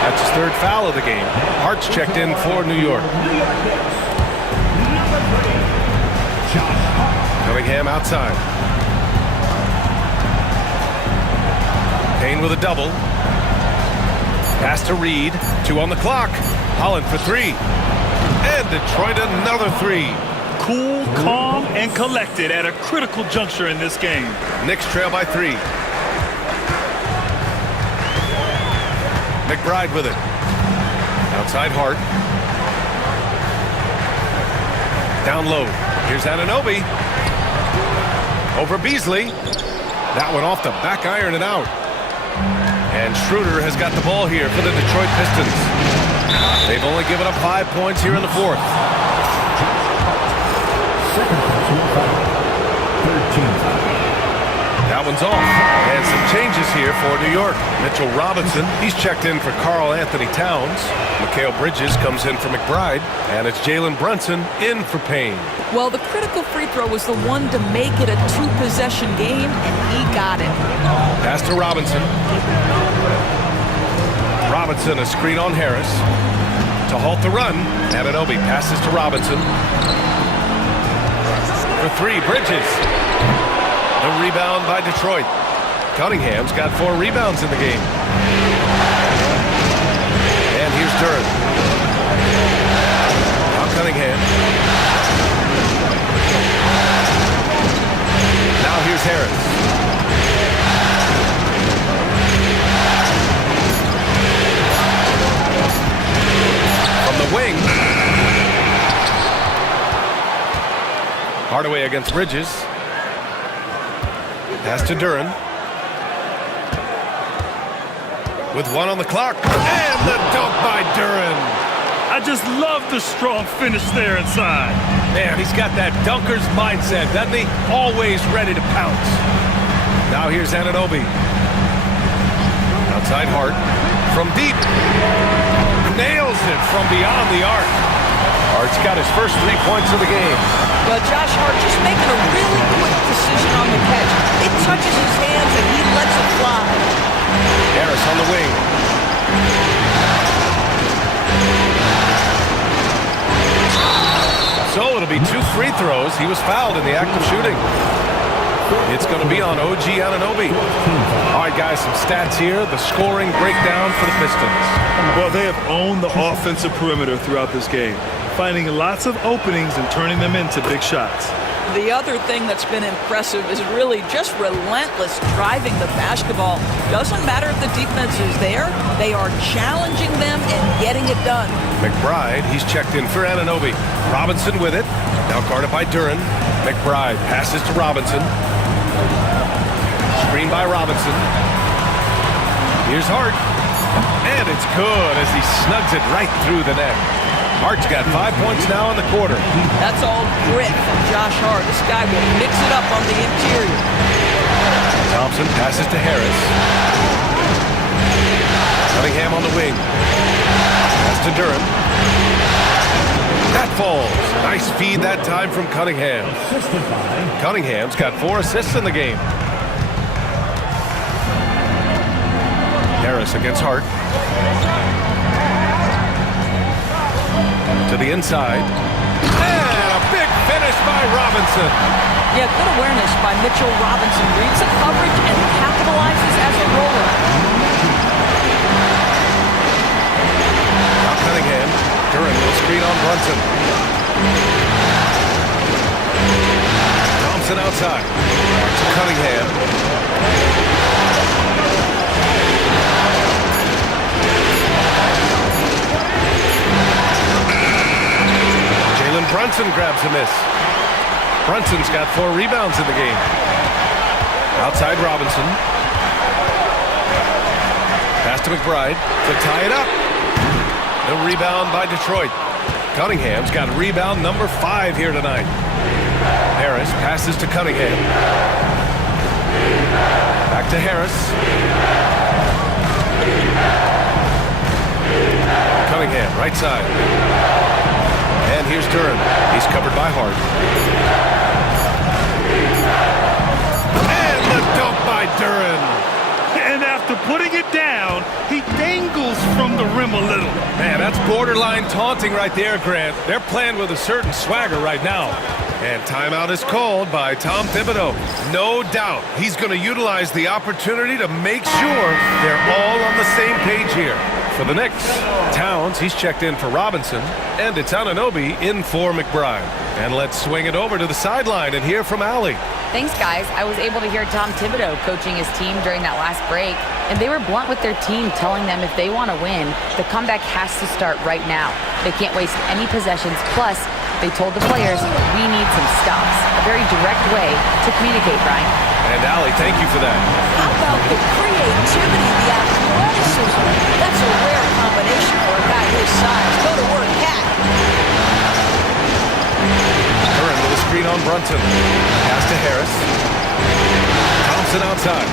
That's his 3rd foul of the game. Hart's checked in for New York. Cunningham outside. Payne with a double. Pass to Reed. 2 on the clock. Holland for 3. And Detroit another 3. Cool, calm, and collected at a critical juncture in this game. Knicks trail by 3. McBride with it. Outside Hart. Down low. Here's Anunoby. Over Beasley. That one off the back iron and out. And Schroeder has got the ball here for the Detroit Pistons. They've only given up 5 points here in the fourth. That one's off. And some changes here for New York. Mitchell Robinson, he's checked in for Karl Anthony Towns. Mikal Bridges comes in for McBride. And it's Jalen Brunson in for Payne. Well, the critical free throw was the one to make it a two-possession game, and he got it. Pass to Robinson. Robinson, a screen on Harris. To halt the run, Anunoby passes to Robinson. For three, Bridges. The rebound by Detroit. Cunningham's got 4 rebounds in the game. And here's Duren. Now Cunningham. Now here's Harris. From the wing. Hardaway against Bridges. Pass to Duren. With 1 on the clock. And the dunk by Duren. I just love the strong finish there inside. Man, he's got that dunker's mindset, doesn't he? Always ready to pounce. Now here's Anunoby. Outside Hart. From deep. Nails it from beyond the arc. Hart's got his first 3 points of the game. But Josh Hart just making a really quick decision on the catch. It touches his hands and he lets it fly. Harris on the wing. So it'll be 2 free throws. He was fouled in the act of shooting. It's going to be on OG Anunoby. All right, guys, some stats here. The scoring breakdown for the Pistons. Well, they have owned the offensive perimeter throughout this game, finding lots of openings and turning them into big shots. The other thing that's been impressive is really just relentless driving the basketball. Doesn't matter if the defense is there, they are challenging them and getting it done. McBride, he's checked in for Anunoby. Robinson with it. Now guarded by Duren. McBride passes to Robinson. Screen by Robinson. Here's Hart. And it's good as he snugs it right through the net. Hart's got 5 points now in the quarter. That's all grit from Josh Hart. This guy will mix it up on the interior. Thompson passes to Harris. Cunningham on the wing. Pass to Duren. That falls. Nice feed that time from Cunningham. Cunningham's got 4 assists in the game. Harris against Hart. To the inside. And a big finish by Robinson. Yeah, good awareness by Mitchell Robinson. Reads the coverage and capitalizes as a roller. Now Cunningham. Duren will screen on Brunson. Thompson outside. To Cunningham. Brunson grabs a miss. Brunson's got 4 rebounds in the game. Outside Robinson. Pass to McBride to tie it up. The rebound by Detroit. Cunningham's got rebound number 5 here tonight. Harris passes to Cunningham. Back to Harris. Cunningham, right side. And here's Duren. He's covered by Hart. And the dunk by Duren. And after putting it down, he dangles from the rim a little. Man, that's borderline taunting right there, Grant. They're playing with a certain swagger right now. And timeout is called by Tom Thibodeau. No doubt he's going to utilize the opportunity to make sure they're all on the same page here. For the Knicks, Towns, he's checked in for Robinson, and it's Anunoby in for McBride. And let's swing it over to the sideline and hear from Allie. Thanks, guys. I was able to hear Tom Thibodeau coaching his team during that last break, and they were blunt with their team, telling them if they want to win, the comeback has to start right now. They can't waste any possessions. Plus, they told the players, we need some stops. A very direct way to communicate, Brian. And Allie, thank you for that. How about the creativity, the athleticism? That's a rare combination for a guy his size. Go to work, Cat. Duren with a screen on Brunson. Pass to Harris. Thompson outside. outside.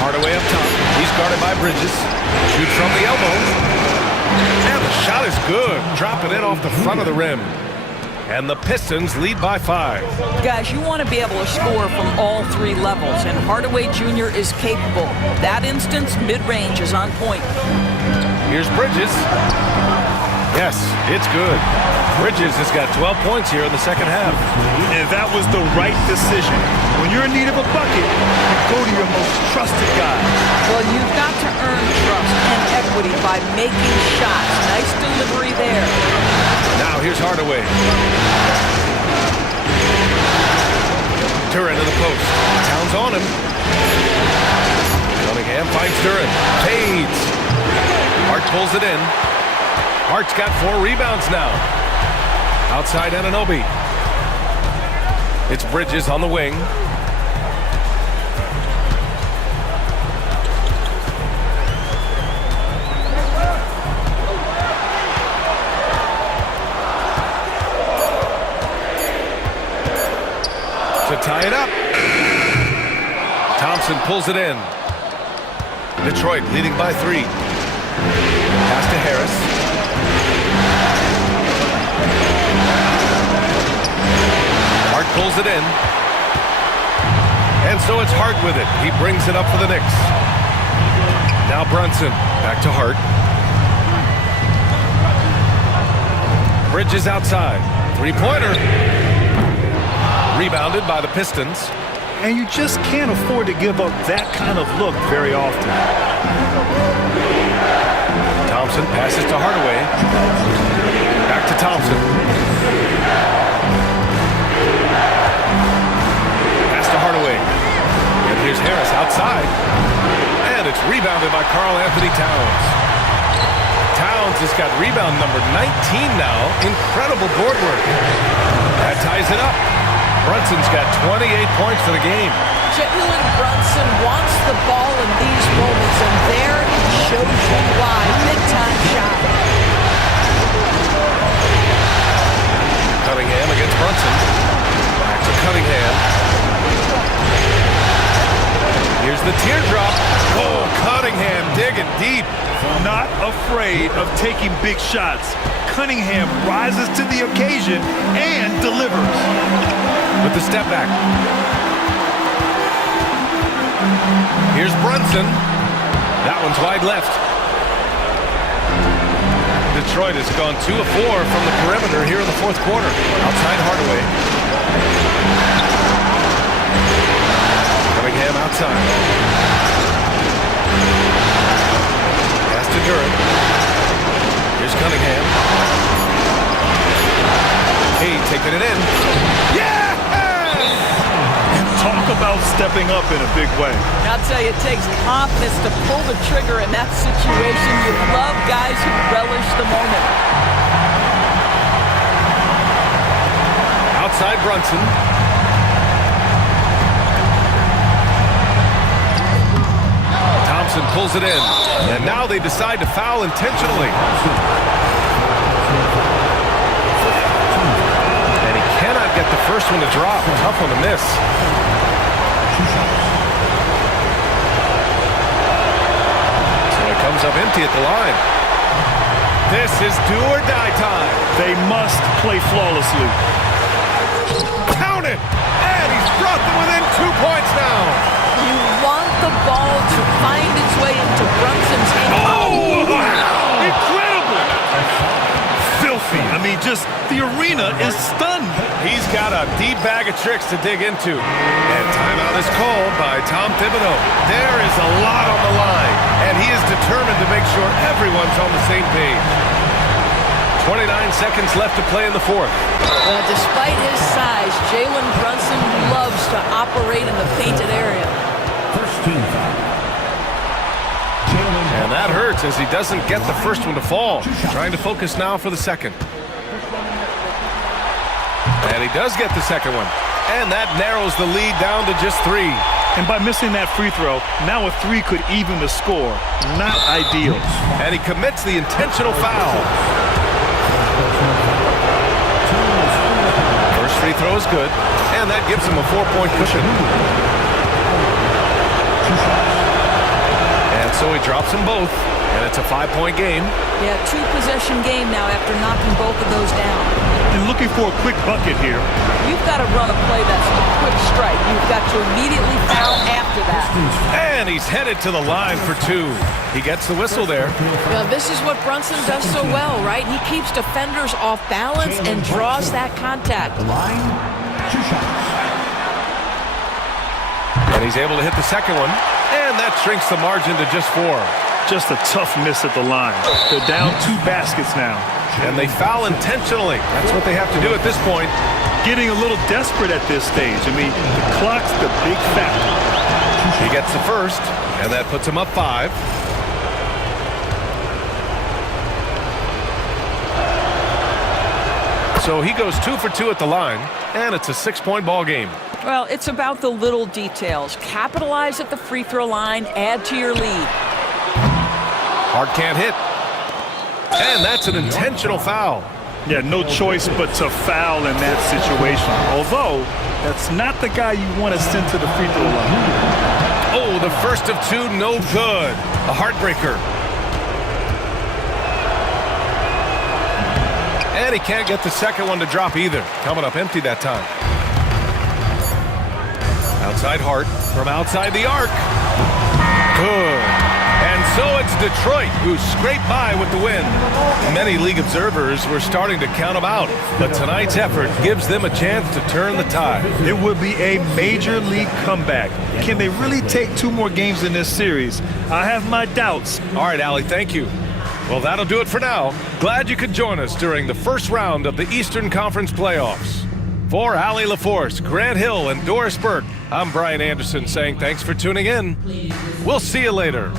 Hardaway up top. He's guarded by Bridges. Shoots from the elbow. And the shot is good. Dropping it off the front of the rim. And the Pistons lead by 5. Guys, you want to be able to score from all 3 levels, and Hardaway Jr. is capable. That instance, mid-range is on point. Here's Bridges. Yes, it's good. Bridges has got 12 points here in the second half. And that was the right decision. When you're in need of a bucket, you go to your most trusted guy. Well, you've got to earn trust and equity by making shots. Nice delivery there. Now here's Hardaway. Duran to the post. Towns on him. Cunningham finds Duran. Fades. Hart pulls it in. Hart's got 4 rebounds now. Outside Anunoby. It's Bridges on the wing. To tie it up. Thompson pulls it in. Detroit leading by 3. Pass to Harris. Hart pulls it in. And so it's Hart with it. He brings it up for the Knicks. Now Brunson. Back to Hart. Bridges outside. 3-pointer. Rebounded by the Pistons. And you just can't afford to give up that kind of look very often. Thompson passes to Hardaway. Back to Thompson. Pass to Hardaway. And here's Harris outside. And it's rebounded by Karl-Anthony Towns. Towns has got rebound number 19 now. Incredible board work. That ties it up. Brunson's got 28 points for the game. Jalen Brunson wants the ball in these moments, and there he shows you why. Big-time shot. Cunningham against Brunson. Back to Cunningham. Here's the teardrop. Oh, Cunningham digging deep. Not afraid of taking big shots. Cunningham rises to the occasion and delivers. With the step back. Here's Brunson. That one's wide left. Detroit has gone 2 of 4 from the perimeter here in the 4th quarter. Outside Hardaway. Cunningham outside. Pass to Duran. Here's Cunningham. Hey, taking it in. Yeah! Talk about stepping up in a big way. I'll tell you, it takes confidence to pull the trigger in that situation. You love guys who relish the moment. Outside Brunson. Thompson pulls it in. And now they decide to foul intentionally. And he cannot get the first one to drop. Tough one to miss. So it comes up empty at the line. This is do or die time. They must play flawlessly. Count it! And he's brought them within 2 points now. You want the ball to find its way into Brunson's hand. Oh! Incredible! Filthy. I mean, just the arena is stunned. He's got a deep bag of tricks to dig into. And timeout is called by Tom Thibodeau. There is a lot on the line, and he is determined to make sure everyone's on the same page. 29 seconds left to play in the 4th. Well, despite his size, Jalen Brunson loves to operate in the painted area. First team foul. And that hurts as he doesn't get the first one to fall. Trying to focus now for the second. And he does get the second one. And that narrows the lead down to just 3. And by missing that free throw, now a 3 could even the score. Not ideal. And he commits the intentional foul. First free free throw is good, and that gives him a 4-point cushion. And so he drops them both, and it's a 5-point game. Yeah, 2-possession game now after knocking both of those down. And looking for a quick bucket here. You've got to run a play that's a quick strike. You've got to immediately foul after that. And he's headed to the line for 2. He gets the whistle there. Now, this is what Brunson does so well, right? He keeps defenders off balance and draws that contact. Line, 2 shots. And he's able to hit the second one, and that shrinks the margin to just 4. Just a tough miss at the line. They're down 2 baskets now. And they foul intentionally. That's what they have to do at this point. Getting a little desperate at this stage. I mean, the clock's the big factor. He gets the first, and that puts him up 5. So he goes 2 for 2 at the line, and it's a 6-point ball game. Well, it's about the little details. Capitalize at the free throw line, add to your lead. Hart can't hit. And that's an intentional foul. Yeah, no choice but to foul in that situation. Although, that's not the guy you want to send to the free throw line. Oh, the first of 2, no good. A heartbreaker. And he can't get the second one to drop either. Coming up empty that time. Outside Hart from outside the arc. Good. And so it's Detroit who scraped by with the win. Many league observers were starting to count them out, but tonight's effort gives them a chance to turn the tide. It would be a major league comeback. Can they really take 2 more games in this series? I have my doubts. All right, Allie, thank you. Well, that'll do it for now. Glad you could join us during the first round of the Eastern Conference playoffs. For Allie LaForce, Grant Hill, and Doris Burke, I'm Brian Anderson saying thanks for tuning in. We'll see you later.